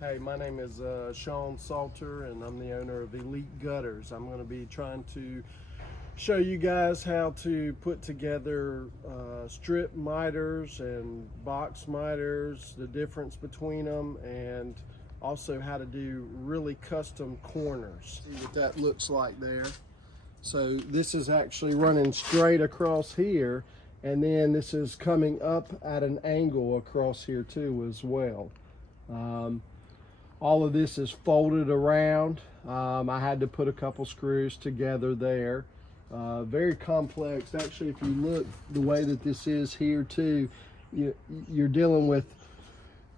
Hey, my name is Sean Salter, and I'm the owner of Elite Gutters. I'm going to be trying to show you guys how to put together strip miters and box miters, the difference between them, and also how to do really custom corners. See what that looks like there. So this is actually running straight across here, and then this is coming up at an angle across here too as well. All of this is folded around. I had to put a couple screws together there. Very complex. Actually, if you look the way that this is here too, you're dealing with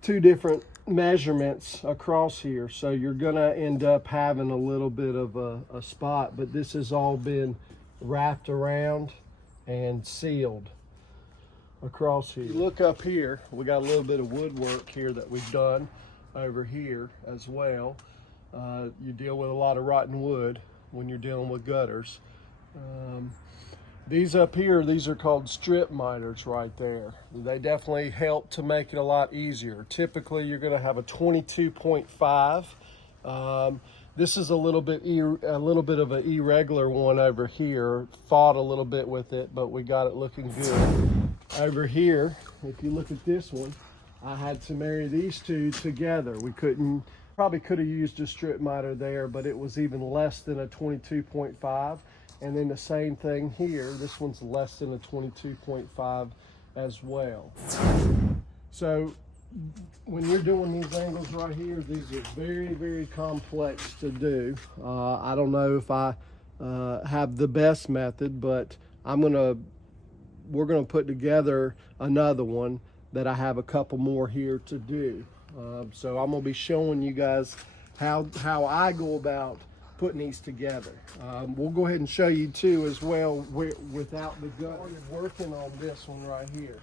two different measurements across here. So you're gonna end up having a little bit of a spot, but this has all been wrapped around and sealed across here. You look up here, we got a little bit of woodwork here that we've done over here as well. You deal with a lot of rotten wood when you're dealing with gutters. These up here, these are called strip miters right there. They definitely help to make it a lot easier. Typically you're going to have a 22.5. This is a little bit of an irregular one over here. Fought a little bit with it, but we got it looking good. Over here, if you look at this one, I had to marry these two together. Probably could have used a strip miter there, but it was even less than a 22.5. And then the same thing here, this one's less than a 22.5 as well. So when you're doing these angles right here, these are very, very complex to do. I don't know if I have the best method, but we're gonna put together another one that I have a couple more here to do. So I'm gonna be showing you guys how I go about putting these together. We'll go ahead and show you too as well without the gutter. Working on this one right here.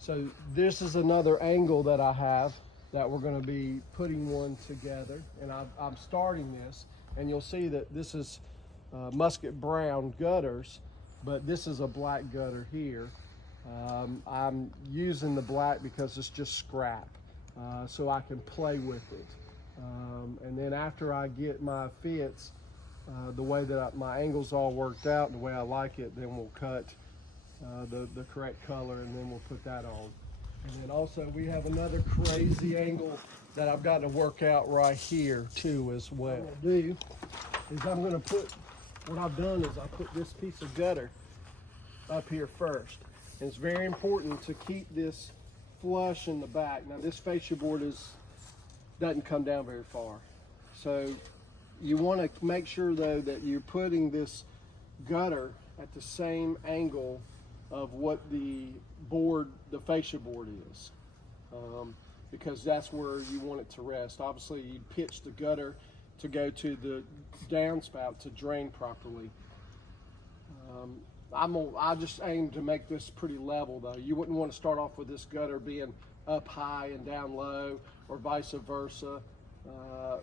So this is another angle that I have that we're gonna be putting one together, and I'm starting this, and you'll see that this is musket brown gutters, but this is a black gutter here. I'm using the black because it's just scrap, so I can play with it. And then after I get my fits, the way that my angles all worked out and the way I like it, then we'll cut the correct color, and then we'll put that on. And then also we have another crazy angle that I've got to work out right here too as well. What I'll do is what I've done is I put this piece of gutter up here first. And it's very important to keep this flush in the back. Now this fascia board doesn't come down very far. So you want to make sure though that you're putting this gutter at the same angle of what the fascia board is. Because that's where you want it to rest. Obviously you pitch the gutter to go to the downspout to drain properly. I just aim to make this pretty level though. You wouldn't want to start off with this gutter being up high and down low, or vice versa,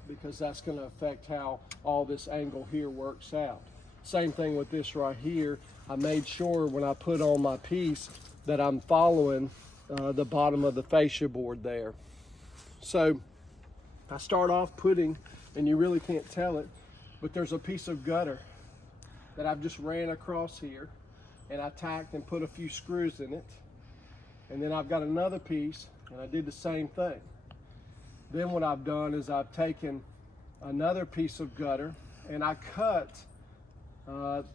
because that's going to affect how all this angle here works out. Same thing with this right here. I made sure when I put on my piece that I'm following the bottom of the fascia board there. So I start off putting, and you really can't tell it, but there's a piece of gutter that I've just ran across here, and I tacked and put a few screws in it. And then I've got another piece, and I did the same thing. Then what I've done is I've taken another piece of gutter, and I cut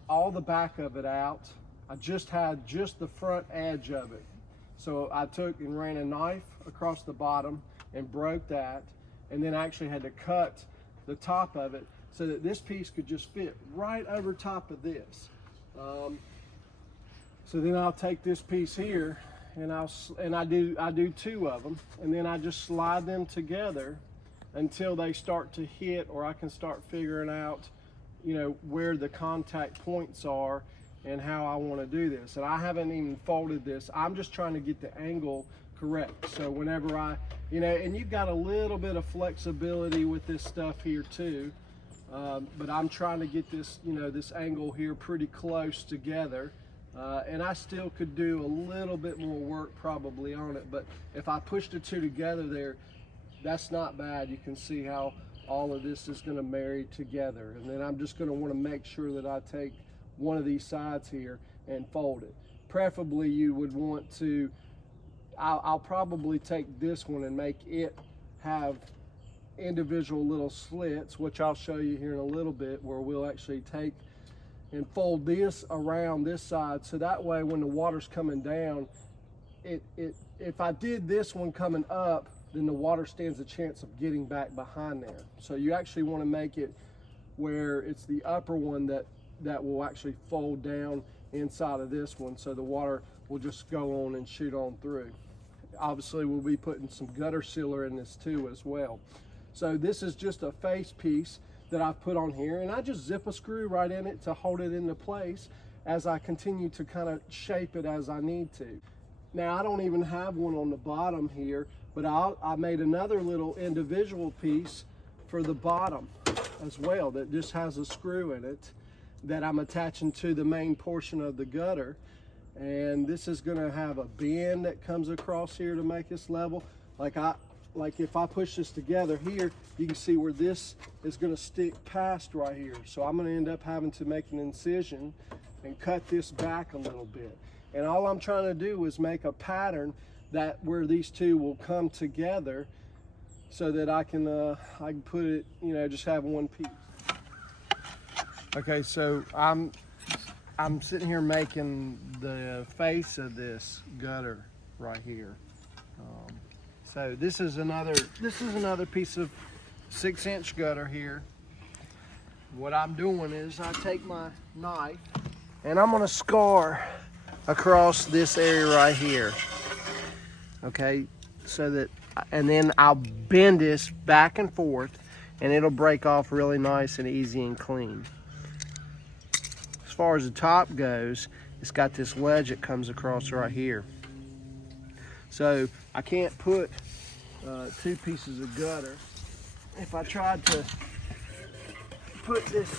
all the back of it out. I just had just the front edge of it. So I took and ran a knife across the bottom and broke that, and then I actually had to cut the top of it so that this piece could just fit right over top of this. So then I'll take this piece here, and I do two of them, and then I just slide them together until they start to hit, or I can start figuring out, where the contact points are and how I want to do this. And I haven't even folded this. I'm just trying to get the angle correct. So whenever and you've got a little bit of flexibility with this stuff here too. But I'm trying to get this, this angle here pretty close together. And I still could do a little bit more work probably on it, but if I pushed the two together there, that's not bad. You can see how all of this is going to marry together. And then I'm just going to want to make sure that I take one of these sides here and fold it. Preferably you would want to, I'll probably take this one and make it have individual little slits, which I'll show you here in a little bit, where we'll actually take and fold this around this side, so that way when the water's coming down, if I did this one coming up, then the water stands a chance of getting back behind there. So you actually want to make it where it's the upper one that will actually fold down inside of this one, so the water will just go on and shoot on through. Obviously we'll be putting some gutter sealer in this too as well. So this is just a face piece that I've put on here, and I just zip a screw right in it to hold it into place as I continue to kind of shape it as I need to. Now I don't even have one on the bottom here, but I made another little individual piece for the bottom as well that just has a screw in it that I'm attaching to the main portion of the gutter. And this is going to have a bend that comes across here to make this level. Like if I push this together here, you can see where this is going to stick past right here. So I'm going to end up having to make an incision and cut this back a little bit. And all I'm trying to do is make a pattern that where these two will come together, so that I can put it, you know, just have one piece. Okay, so I'm sitting here making the face of this gutter right here. So this is another piece of 6-inch gutter here. What I'm doing is I take my knife and I'm gonna scar across this area right here. Okay, so that, and then I'll bend this back and forth and it'll break off really nice and easy and clean. As far as the top goes, it's got this ledge that comes across right here. So I can't put two pieces of gutter. If I tried to put this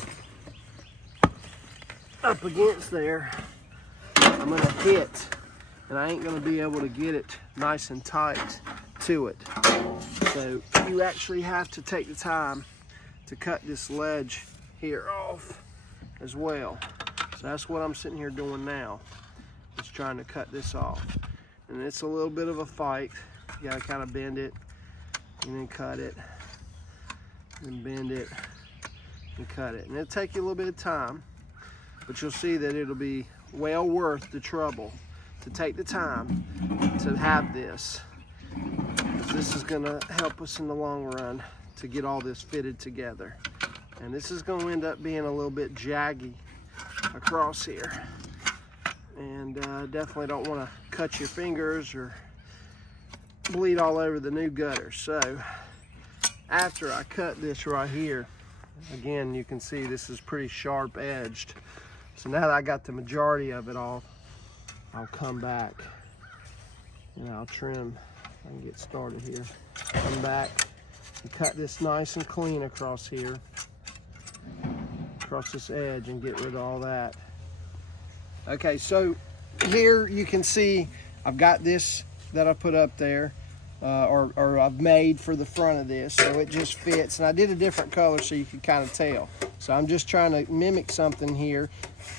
up against there, I'm gonna hit, and I ain't gonna be able to get it nice and tight to it. So you actually have to take the time to cut this ledge here off as well. So that's what I'm sitting here doing now, is trying to cut this off. And it's a little bit of a fight. You gotta kind of bend it and then cut it, and bend it and cut it. And it'll take you a little bit of time, but you'll see that it'll be well worth the trouble to take the time to have this. This is gonna help us in the long run to get all this fitted together. And this is gonna end up being a little bit jaggy across here. And definitely don't wanna cut your fingers or bleed all over the new gutter. So after I cut this right here, again, you can see this is pretty sharp edged. So now that I got the majority of it off, I'll come back and I'll trim. I can get started here. Come back and cut this nice and clean across here, across this edge, and get rid of all that. Okay, so here you can see I've got this that I put up there, or I've made for the front of this, so it just fits. And I did a different color so you could kind of tell. So I'm just trying to mimic something here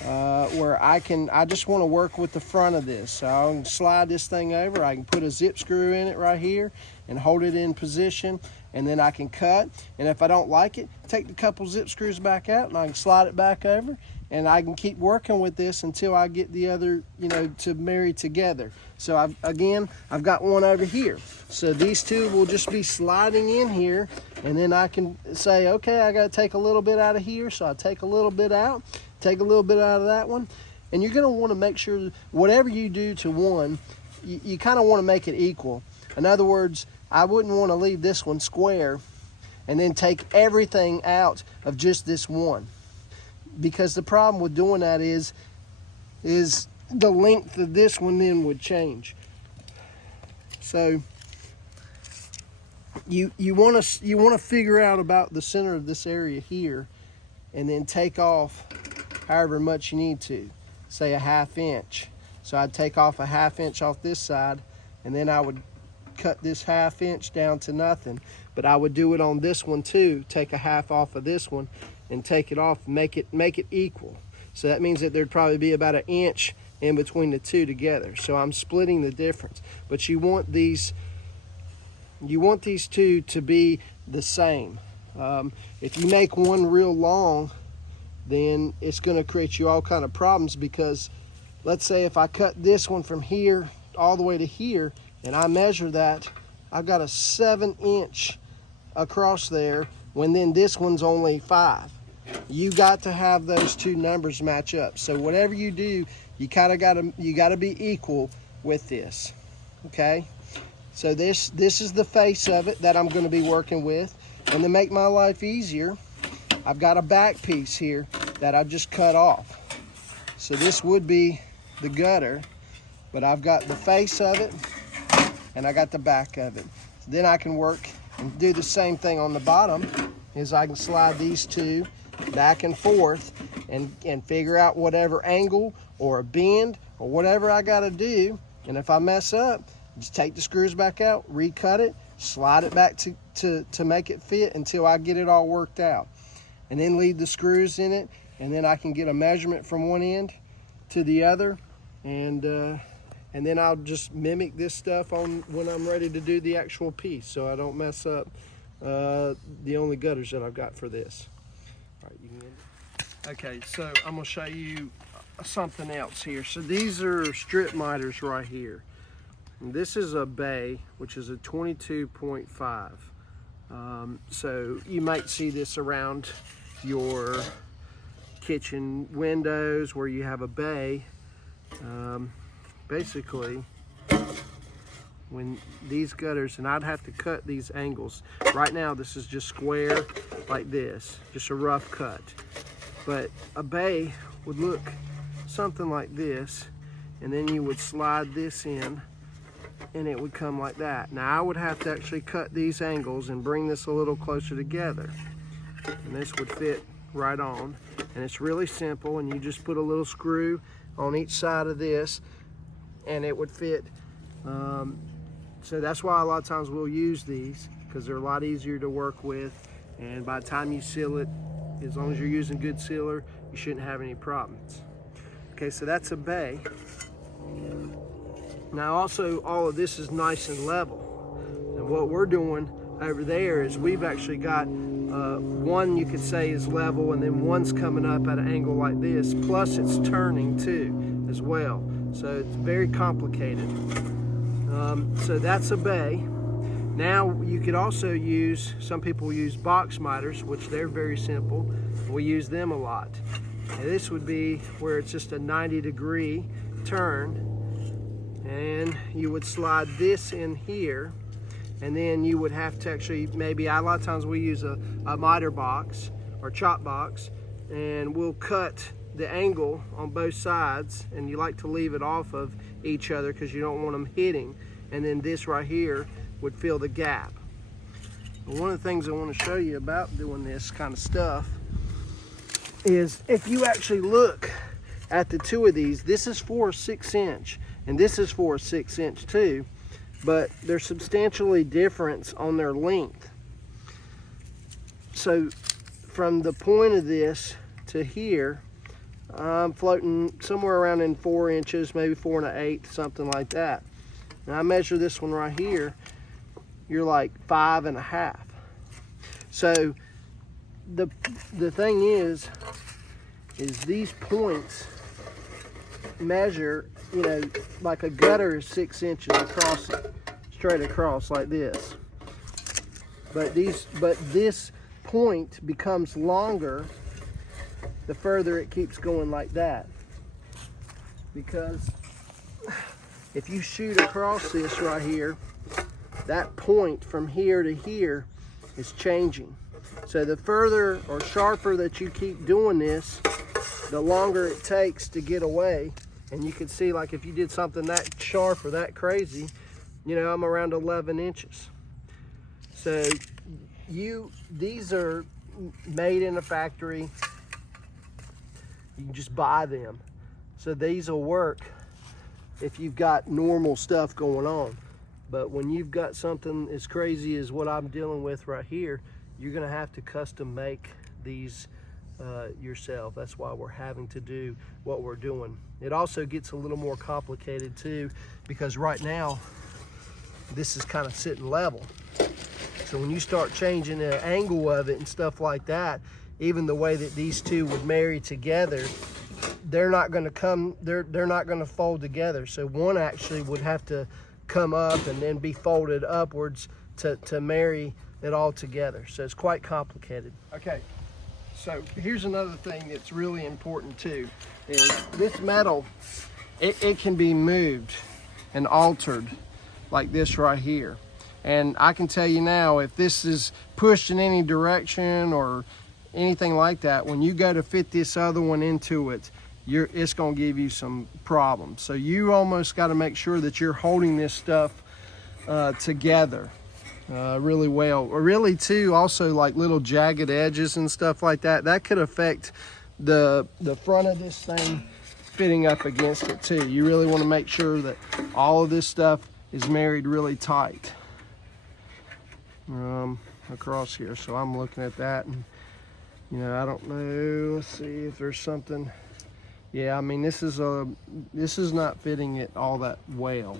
where I just want to work with the front of this. So I can slide this thing over. I can put a zip screw in it right here and hold it in position, and then I can cut. And if I don't like it, take the couple zip screws back out and I can slide it back over, and I can keep working with this until I get the other, you know, to marry together. So I've got one over here. So these two will just be sliding in here, and then I can say, okay, I got to take a little bit out of here. So I take a little bit out, take a little bit out of that one. And you're going to want to make sure that whatever you do to one, you kind of want to make it equal. In other words, I wouldn't want to leave this one square and then take everything out of just this one. Because the problem with doing that is the length of this one then would change. So you want to figure out about the center of this area here, and then take off however much you need to. Say a 1/2 inch. So I'd take off a 1/2 inch off this side, and then I would cut this 1/2 inch down to nothing. But I would do it on this one too. Take a 1/2 off of this one and take it off, make it equal. So that means that there'd probably be about 1 inch in between the two together. So I'm splitting the difference. But you want these two to be the same. If you make one real long, then it's going to create you all kind of problems, because let's say if I cut this one from here all the way to here and I measure that, I've got a 7 inch across there, when then this one's only 5. You got to have those two numbers match up. So whatever you do, you gotta be equal with this. Okay, so this is the face of it that I'm going to be working with. And to make my life easier, I've got a back piece here that I just cut off. So this would be the gutter, but I've got the face of it and I got the back of it. So then I can work and do the same thing on the bottom, is I can slide these two back and forth and figure out whatever angle or a bend or whatever I got to do. And if I mess up, just take the screws back out, recut it, slide it back to make it fit until I get it all worked out. And then leave the screws in it, and then I can get a measurement from one end to the other, and then I'll just mimic this stuff on when I'm ready to do the actual piece, so I don't mess up the only gutters that I've got for this. All right, you can end it. Okay, so I'm gonna show you something else here. So these are strip miters right here. And this is a bay, which is a 22.5. So you might see this around your kitchen windows where you have a bay. Basically, when these gutters, and I'd have to cut these angles. Right now this is just square like this, just a rough cut. But a bay would look something like this, and then you would slide this in and it would come like that. Now I would have to actually cut these angles and bring this a little closer together, and this would fit right on. And it's really simple, and you just put a little screw on each side of this and it would fit. So that's why a lot of times we'll use these, because they're a lot easier to work with, and by the time you seal it, as long as you're using good sealer, you shouldn't have any problems. Okay, so that's a bay. Now also, all of this is nice and level. And what we're doing over there is we've actually got one you could say is level, and then one's coming up at an angle like this, plus it's turning too as well. So it's very complicated. So that's a bay. Now you could also use, some people use box miters, which they're very simple. We use them a lot. And this would be where it's just a 90-degree turn, and you would slide this in here, and then you would have to actually, maybe a lot of times we use a miter box or chop box, and we'll cut the angle on both sides, and you like to leave it off of each other because you don't want them hitting, and then this right here would fill the gap. But one of the things I want to show you about doing this kind of stuff is, if you actually look at the two of these, this is for a 6-inch and this is for a 6-inch too, but they're substantially different on their length. So from the point of this to here, I'm floating somewhere around in 4 inches, maybe 4 1/8, something like that. Now I measure this one right here, you're like 5 1/2. So the thing is these points measure, you know, like a gutter is 6 inches across, straight across like this. But this point becomes longer the further it keeps going like that. Because if you shoot across this right here, that point from here to here is changing. So the further or sharper that you keep doing this, the longer it takes to get away. And you can see, like, if you did something that sharp or that crazy, you know, I'm around 11 inches. So these are made in a factory. You can just buy them. So these will work if you've got normal stuff going on. But when you've got something as crazy as what I'm dealing with right here, you're gonna have to custom make these yourself. That's why we're having to do what we're doing. It also gets a little more complicated too, because right now this is kind of sitting level. So when you start changing the angle of it and stuff like that, even the way that these two would marry together, they're not going to come, they're not going to fold together. So one actually would have to come up and then be folded upwards to marry it all together. So it's quite complicated. Okay, so here's another thing that's really important too, is this metal, it can be moved and altered like this right here. And I can tell you now, if this is pushed in any direction or anything like that, when you go to fit this other one into it, it's going to give you some problems. So you almost got to make sure that you're holding this stuff together really well. Or really too, also like little jagged edges and stuff like that, that could affect the front of this thing fitting up against it too. You really want to make sure that all of this stuff is married really tight across here. So I'm looking at that, and you know, I don't know, let's see if there's something. Yeah, I mean, this is not fitting it all that well,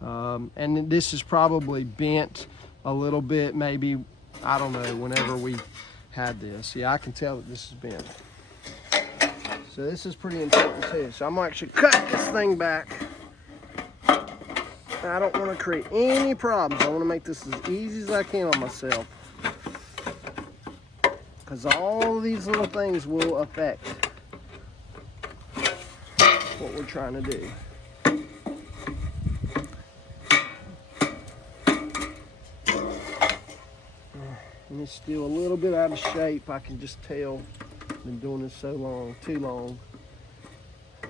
and this is probably bent a little bit, maybe, I don't know, whenever we had this. Yeah, I can tell that this is bent. So this is pretty important too. So I'm gonna actually cut this thing back. I don't want to create any problems. I want to make this as easy as I can on myself, because all of these little things will affect what we're trying to do. And it's still a little bit out of shape. I can just tell. I've been doing this so long, too long. I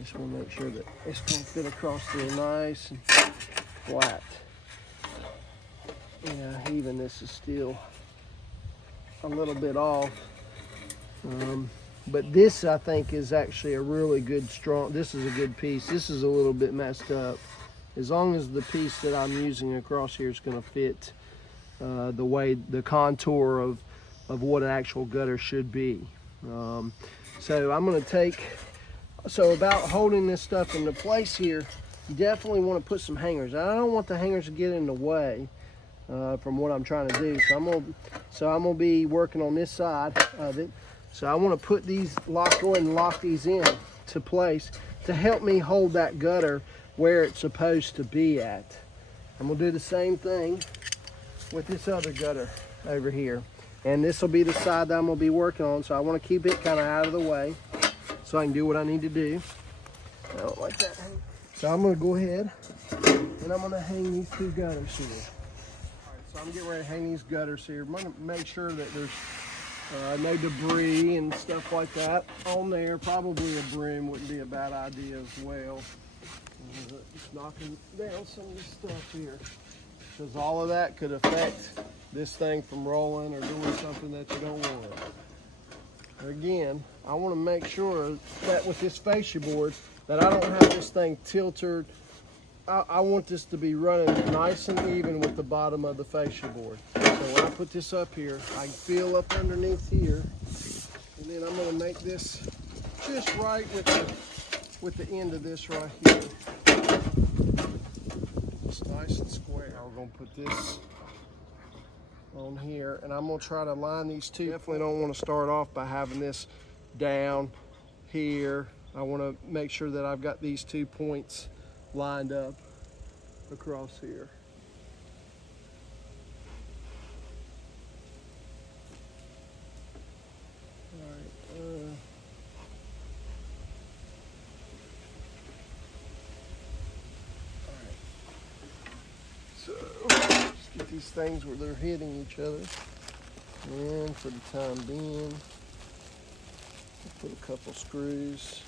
just want to make sure that it's going to fit across there nice and flat. Yeah, even this is still a little bit off. But this, I think, is actually a really good, strong, this is a good piece. This is a little bit messed up. As long as the piece that I'm using across here is going to fit the way, the contour of what an actual gutter should be. So I'm going to take, so about holding this stuff into place here, you definitely want to put some hangers. I don't want the hangers to get in the way from what I'm trying to do. So I'm gonna be working on this side of it. So I want to put these, go ahead and lock these in to place to help me hold that gutter where it's supposed to be at. I'm gonna do the same thing with this other gutter over here. And this will be the side that I'm gonna be working on. So I want to keep it kind of out of the way so I can do what I need to do. I don't like that. So I'm gonna go ahead and I'm gonna hang these two gutters here. All right, so I'm getting ready to hang these gutters here. I'm gonna make sure that there's no debris and stuff like that on there. Probably a broom wouldn't be a bad idea as well. Just knocking down some of this stuff here, because all of that could affect this thing from rolling or doing something that you don't want. Again, I want to make sure that with this fascia board that I don't have this thing tilted. I want this to be running nice and even with the bottom of the fascia board. So when I put this up here, I can feel up underneath here, and then I'm going to make this just right with the end of this right here. It's nice and square. Now we're going to put this on here, and I'm going to try to line these two. Definitely don't want to start off by having this down here. I want to make sure that I've got these 2 points lined up across here. All right. So let's get these things where they're hitting each other. And for the time being, put a couple screws.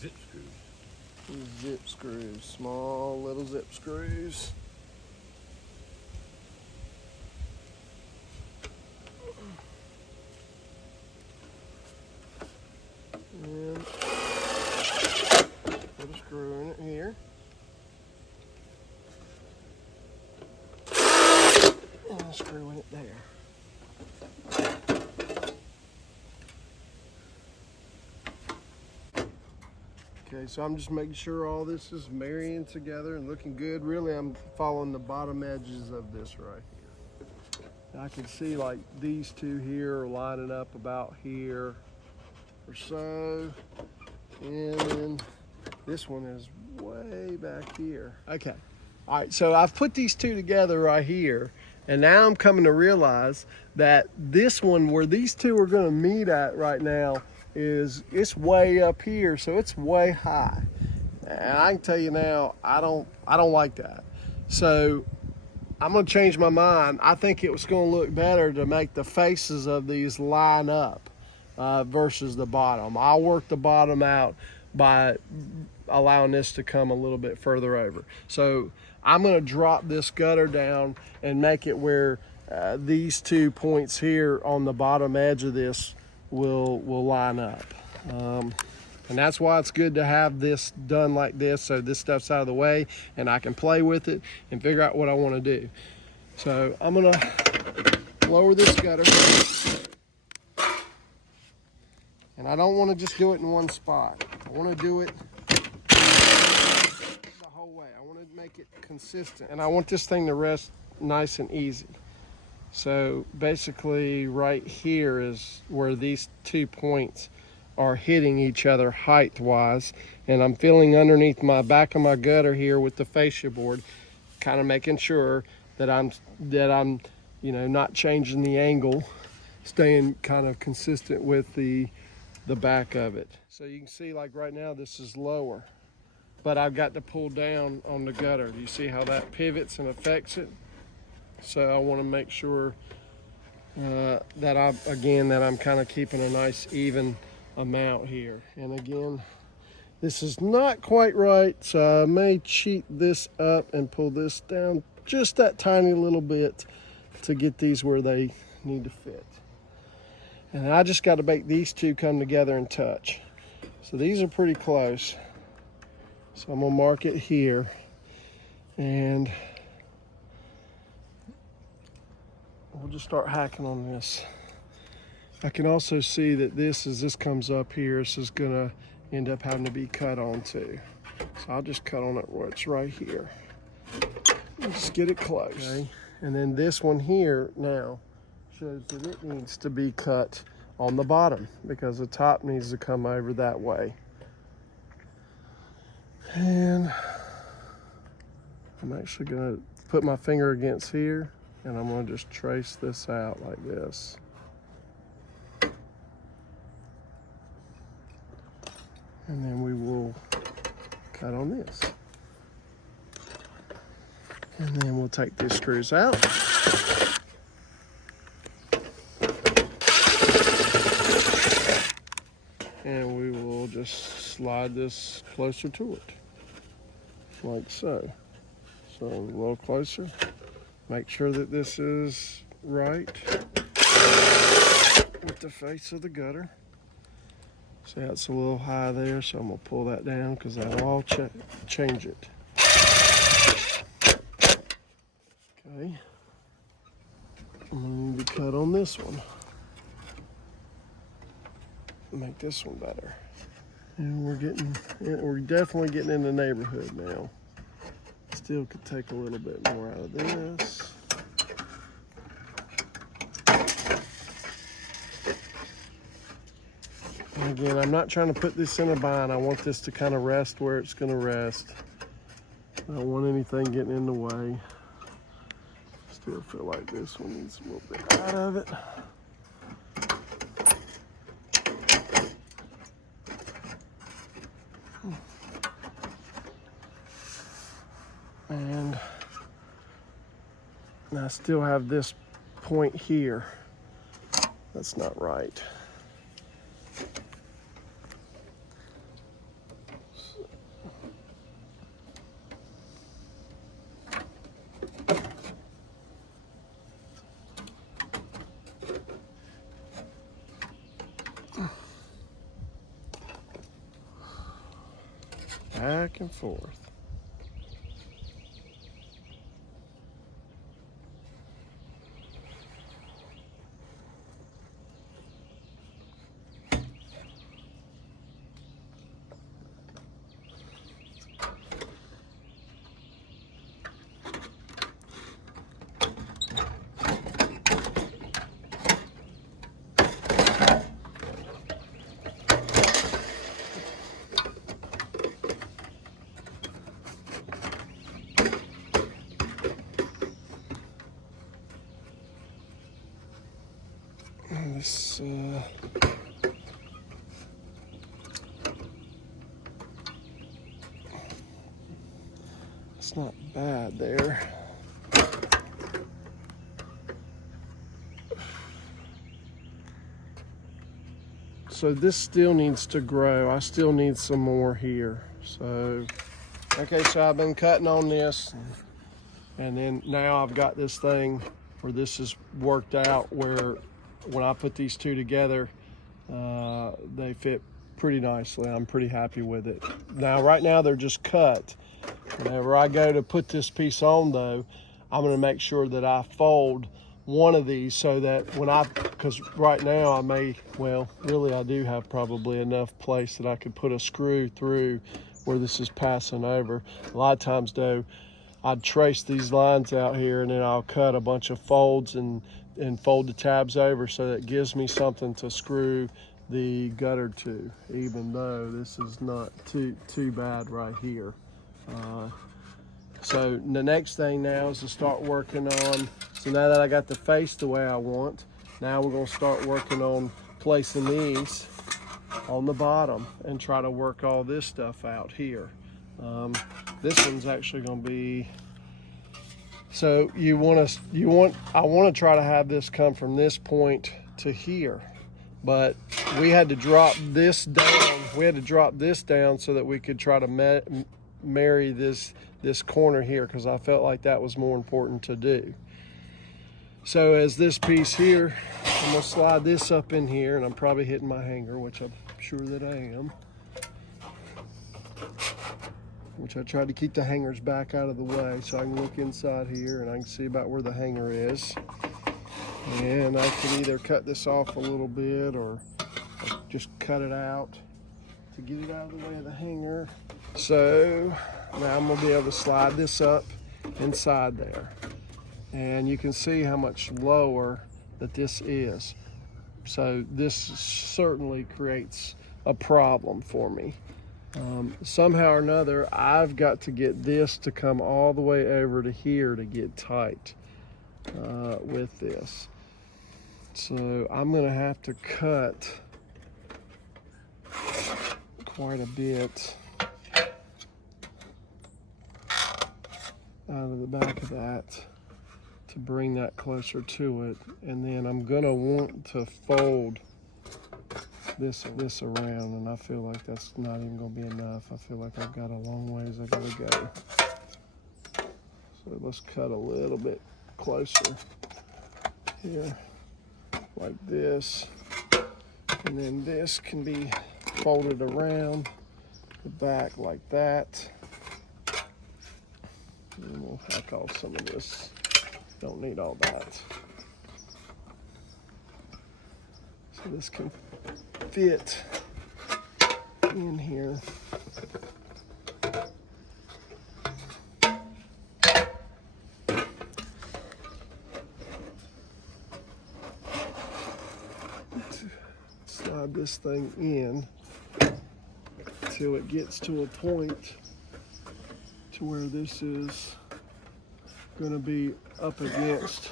Zip screws. Zip screws, small little zip screws. And screwing it there. Okay, so I'm just making sure all this is marrying together and looking good. Really, I'm following the bottom edges of this right here. And I can see like these two here are lining up about here or so. And then this one is way back here. Okay, all right, so I've put these two together right here. And now I'm coming to realize that this one, where these two are gonna meet at right now, it's way up here, so it's way high. And I can tell you now, I don't like that. So I'm gonna change my mind. I think it was gonna look better to make the faces of these line up versus the bottom. I'll work the bottom out by allowing this to come a little bit further over. So I'm gonna drop this gutter down and make it where these 2 points here on the bottom edge of this will line up. And that's why it's good to have this done like this, so this stuff's out of the way and I can play with it and figure out what I want to do. So I'm gonna lower this gutter, and I don't want to just do it in one spot. I want to do it the whole way. I want to make it consistent, and I want this thing to rest nice and easy. So basically right here is where these 2 points are hitting each other height wise, and I'm feeling underneath my back of my gutter here with the fascia board, kind of making sure that I'm you know, not changing the angle, staying kind of consistent with the back of it. So you can see like right now this is lower, but I've got to pull down on the gutter. Do you see how that pivots and affects it? So I want to make sure that I'm kind of keeping a nice even amount here. And again, this is not quite right, so I may cheat this up and pull this down just that tiny little bit to get these where they need to fit. And I just got to make these two come together and touch. So these are pretty close. So I'm gonna mark it here, and we'll just start hacking on this. I can also see that this, as this comes up here, this is gonna end up having to be cut on too. So I'll just cut on it where it's right here. And just get it close. Okay. And then this one here now shows that it needs to be cut on the bottom because the top needs to come over that way. And I'm actually gonna put my finger against here, and I'm gonna just trace this out like this. And then we will cut on this. And then we'll take these screws out. And we will just slide this closer to it, like so. So a little closer. Make sure that this is right with the face of the gutter. See how it's a little high there, so I'm gonna pull that down because that'll all change it. Okay. I'm gonna need to cut on this one. Make this one better. And we're definitely getting in the neighborhood now. Still could take a little bit more out of this. And again, I'm not trying to put this in a bind. I want this to kind of rest where it's going to rest. I don't want anything getting in the way. Still feel like this one needs a little bit out of it. And I still have this point here. That's not right. Back and forth. it's not bad there. So this still needs to grow. I still need some more here. So, okay, so I've been cutting on this, and then now I've got this thing where this is worked out where when I put these two together, they fit pretty nicely. I'm pretty happy with it. Now, right now they're just cut. Whenever I go to put this piece on though, I'm gonna make sure that I fold one of these so that because right now I may, well, really I do have probably enough place that I could put a screw through where this is passing over. A lot of times though, I'd trace these lines out here and then I'll cut a bunch of folds and fold the tabs over so that it gives me something to screw the gutter to, even though this is not too bad right here. So the next thing now is to start working on, so now that I got the face the way I want, now we're gonna start working on placing these on the bottom and try to work all this stuff out here. This one's actually gonna be, so I wanna try to have this come from this point to here, but we had to drop this down. We had to drop this down so that we could try to marry this corner here, because I felt like that was more important to do. So as this piece here, I'm gonna slide this up in here, and I'm probably hitting my hanger, which I'm sure that I am. Which I tried to keep the hangers back out of the way so I can look inside here and I can see about where the hanger is. And I can either cut this off a little bit or just cut it out to get it out of the way of the hanger. So now I'm gonna be able to slide this up inside there. And you can see how much lower that this is. So this certainly creates a problem for me. Somehow or another, I've got to get this to come all the way over to here to get tight with this. So I'm gonna have to cut quite a bit out of the back of that to bring that closer to it. And then I'm gonna want to fold this around, and I feel like that's not even gonna be enough. I feel like I've got a long ways I gotta go. So let's cut a little bit closer here, like this. And then this can be folded around the back like that. And we'll hack off some of this. Don't need all that. So this can fit in here. Slide this thing in till it gets to a point to where this is going to be up against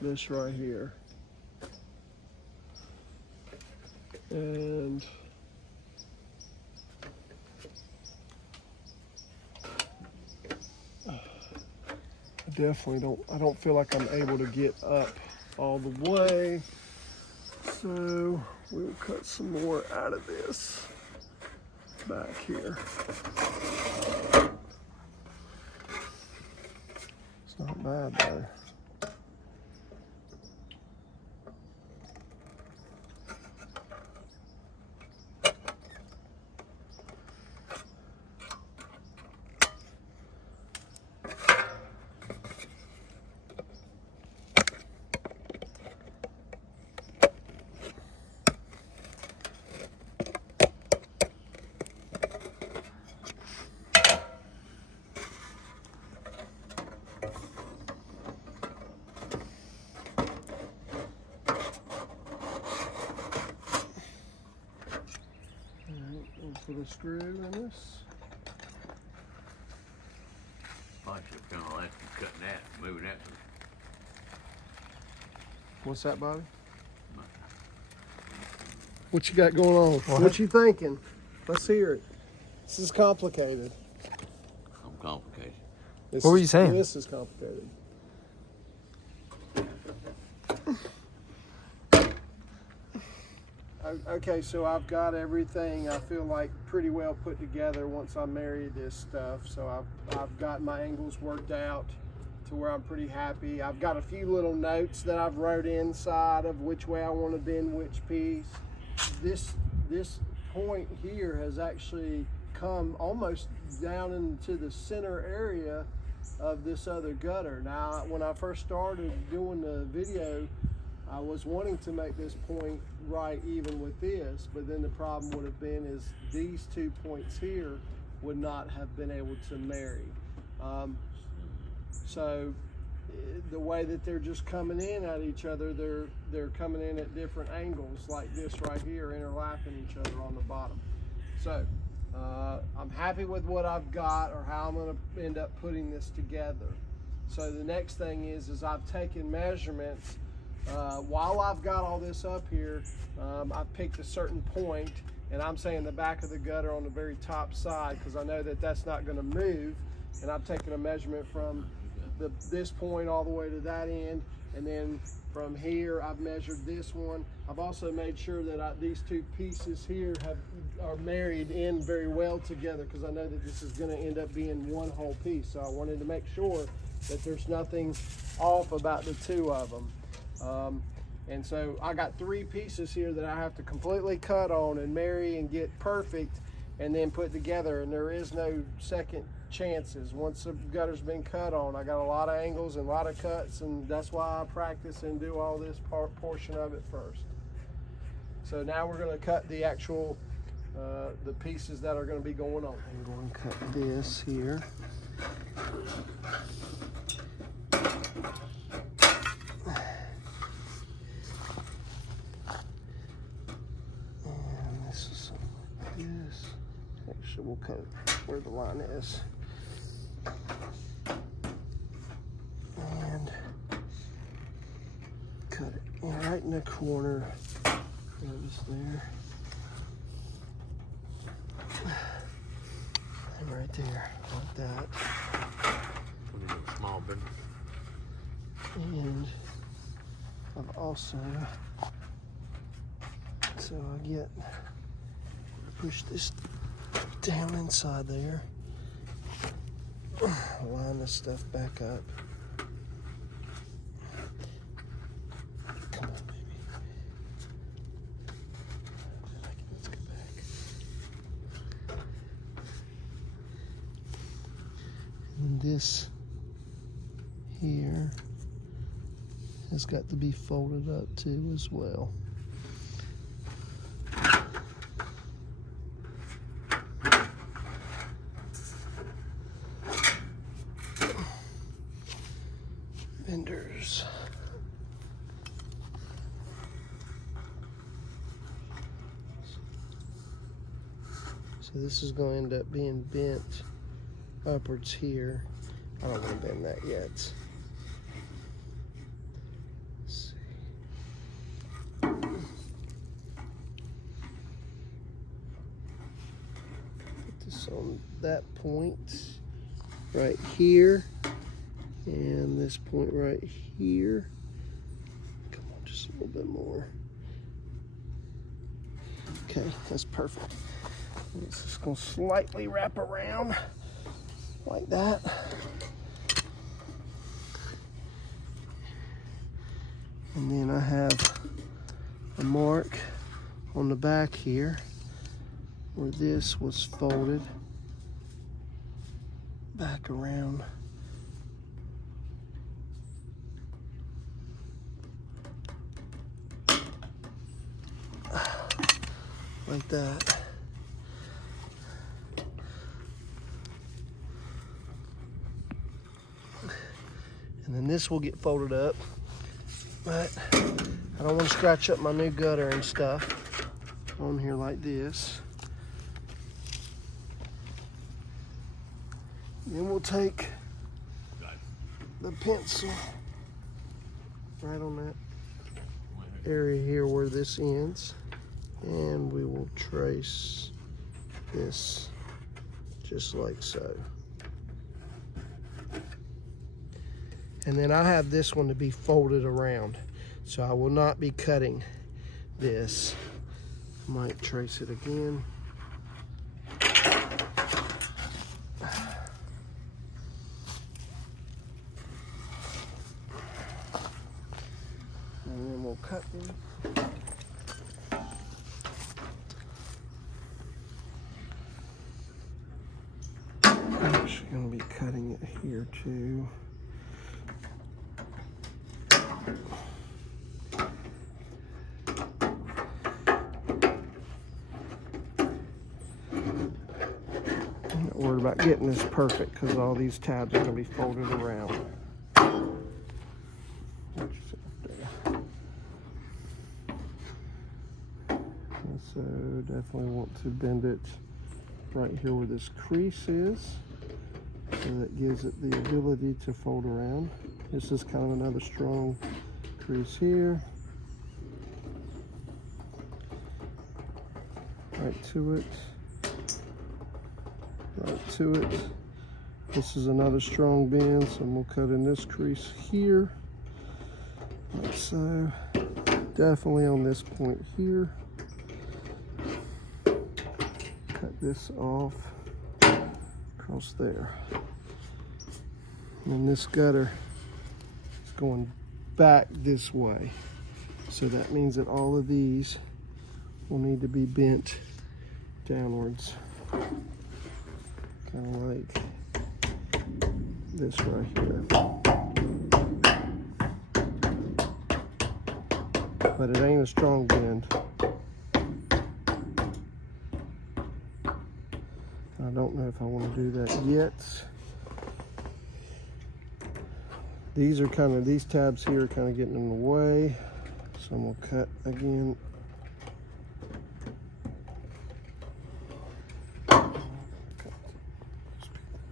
this right here. And I don't feel like I'm able to get up all the way. So we'll cut some more out of this back here. It's not bad though. Put a screw in this. I should kind of like you cutting that, moving that. What's that, Bobby? What you got going on? What you thinking? Let's hear it. This is complicated. I'm complicated. This What were is- you saying? This is complicated. Okay, so I've got everything I feel like pretty well put together once I married this stuff. So I've got my angles worked out to where I'm pretty happy. I've got a few little notes that I've wrote inside of which way I want to bend which piece. This point here has actually come almost down into the center area of this other gutter. Now, when I first started doing the video, I was wanting to make this point right even with this, but then the problem would have been is these 2 points here would not have been able to marry. So the way that they're just coming in at each other, they're coming in at different angles like this right here, interlapping each other on the bottom. So I'm happy with what I've got or how I'm going to end up putting this together. So the next thing is I've taken measurements. While I've got all this up here, I've picked a certain point, and I'm saying the back of the gutter on the very top side because I know that that's not going to move. And I've taken a measurement from this point all the way to that end, and then from here I've measured this one. I've also made sure that these two pieces here are married in very well together because I know that this is going to end up being one whole piece. So I wanted to make sure that there's nothing off about the two of them. And so I got 3 pieces here that I have to completely cut on and marry and get perfect and then put together, and there is no second chances. Once the gutter's been cut on, I got a lot of angles and a lot of cuts, and that's why I practice and do all this portion of it first. So now we're going to cut the actual the pieces that are going to be going on. I'm going to cut this here. Actually, we'll cut where the line is. And cut it right in the corner. Just there. And right there, like that. Small bit. And I've also, so I get, push this down inside there, line this stuff back up. Come on, baby. Let's go back. And this here has got to be folded up too as well. Benders. So this is going to end up being bent upwards here. I don't want to bend that yet. Let's see. Put this on that point right here. And this point right here. Come on, just a little bit more. Okay, that's perfect. It's just gonna slightly wrap around like that. And then I have a mark on the back here where this was folded back around. Like that. And then this will get folded up, but I don't want to scratch up my new gutter and stuff on here like this. Then we'll take the pencil right on that area here where this ends. And we will trace this just like so. And then I have this one to be folded around, so I will not be cutting this. Might trace it again. And then we'll cut these. I'm actually going to be cutting it here too. I'm not worried about getting this perfect because all these tabs are going to be folded around. And so definitely want to bend it right here where this crease is, so that gives it the ability to fold around. This is kind of another strong crease here. Right to it. Right to it. This is another strong bend, so we'll cut in this crease here. Like so. Definitely on this point here. Cut this off across there. And this gutter is going back this way. So that means that all of these will need to be bent downwards. Kind of like this right here. But it ain't a strong bend. I don't know if I want to do that yet. These tabs here are kind of getting in the way. So I'm going to cut again.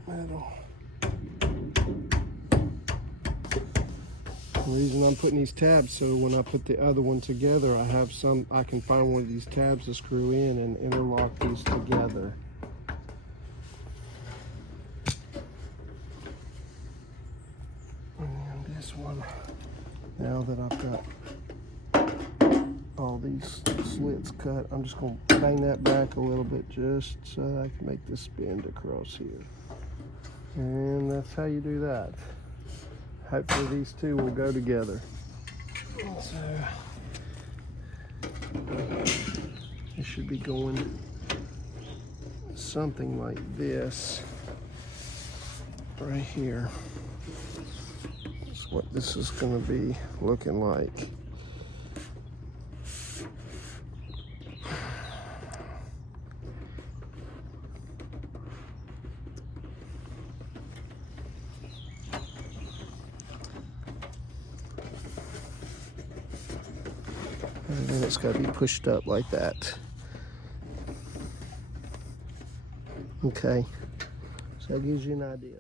Metal. The reason I'm putting these tabs, so when I put the other one together, I can find one of these tabs to screw in and interlock these together. And this one, now that I've got all these slits cut, I'm just going to bang that back a little bit just so I can make this bend across here. And that's how you do that. Hopefully these two will go together. So it should be going something like this right here. That's what this is going to be looking like. And then it's got to be pushed up like that. Okay, so that gives you an idea.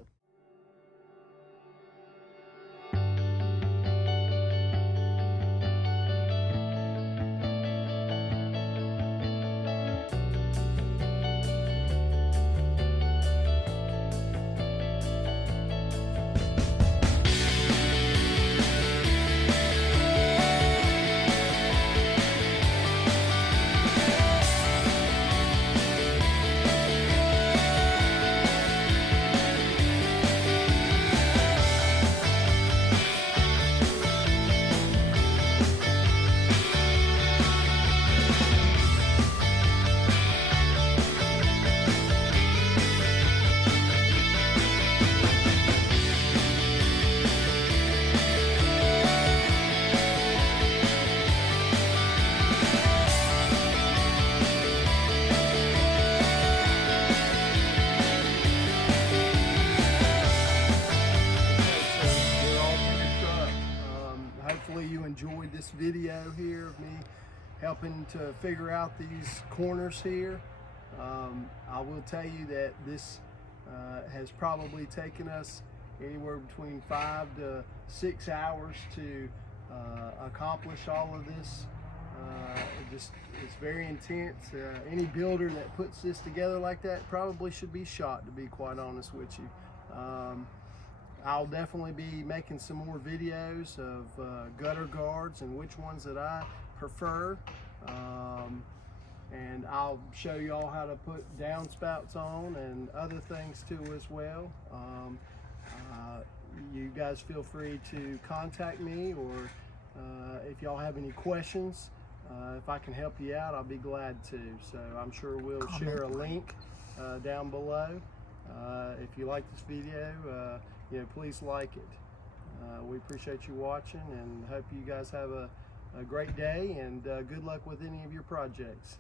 Hopefully you enjoyed this video here of me helping to figure out these corners here. I will tell you that this has probably taken us anywhere between 5 to 6 hours to accomplish all of this It's very intense. Any builder that puts this together like that probably should be shot, to be quite honest with you. I'll definitely be making some more videos of gutter guards and which ones that I prefer. And I'll show you all how to put downspouts on and other things too as well. You guys feel free to contact me, or if y'all have any questions, if I can help you out, I'll be glad to. So I'm sure we'll share a link down below. If you like this video, please like it. We appreciate you watching and hope you guys have a great day, and good luck with any of your projects.